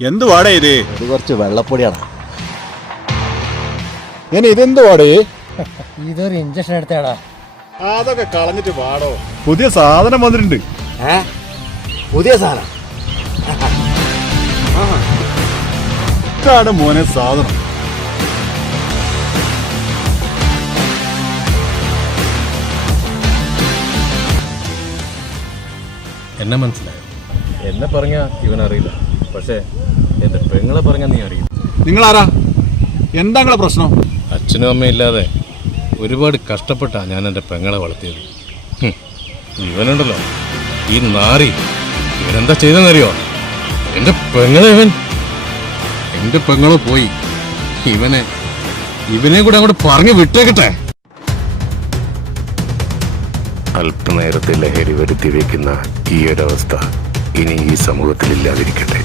എന്ത് വാടേ ഇത്? ഇത് കുറച്ച് വെള്ളപ്പൊടിയാണ്. ഇനി ഇതെന്ത് വാടേ? ഇതൊരു ഇഞ്ചക്ഷൻ എടുത്തേടാ. അതൊക്കെ കളഞ്ഞിട്ട് വാടോ. പുതിയ സാധനം വന്നിട്ടുണ്ട്. പുതിയ സാധനം? ഇതാണ് മോനെ സാധനം. എന്നെ മനസ്സിലായോ? എന്നെ പറഞ്ഞ ഇവനറിയില്ല, പക്ഷേ എൻ്റെ പെങ്ങളെ പറഞ്ഞ നീ അറിയും. നിങ്ങളാരാ? എന്താ നിങ്ങളെ പ്രശ്നം? അച്ഛനും അമ്മയും ഇല്ലാതെ ഒരുപാട് കഷ്ടപ്പെട്ടാ ഞാൻ എൻ്റെ പെങ്ങളെ വളർത്തിയത്. ഇവനുണ്ടല്ലോ, ഈ നാറി, ഇവനെന്താ ചെയ്തെന്നറിയോ? എൻ്റെ പെങ്ങളെ പോയി. ഇവനെ കൂടെ അങ്ങോട്ട് പറഞ്ഞു വിട്ടേക്കട്ടെ. അല്പനേരത്തെ ലഹരി വരുത്തി വയ്ക്കുന്ന ഈ ഒരവസ്ഥ ഇനി ഈ സമൂഹത്തിൽ ഇല്ലാതിരിക്കട്ടെ.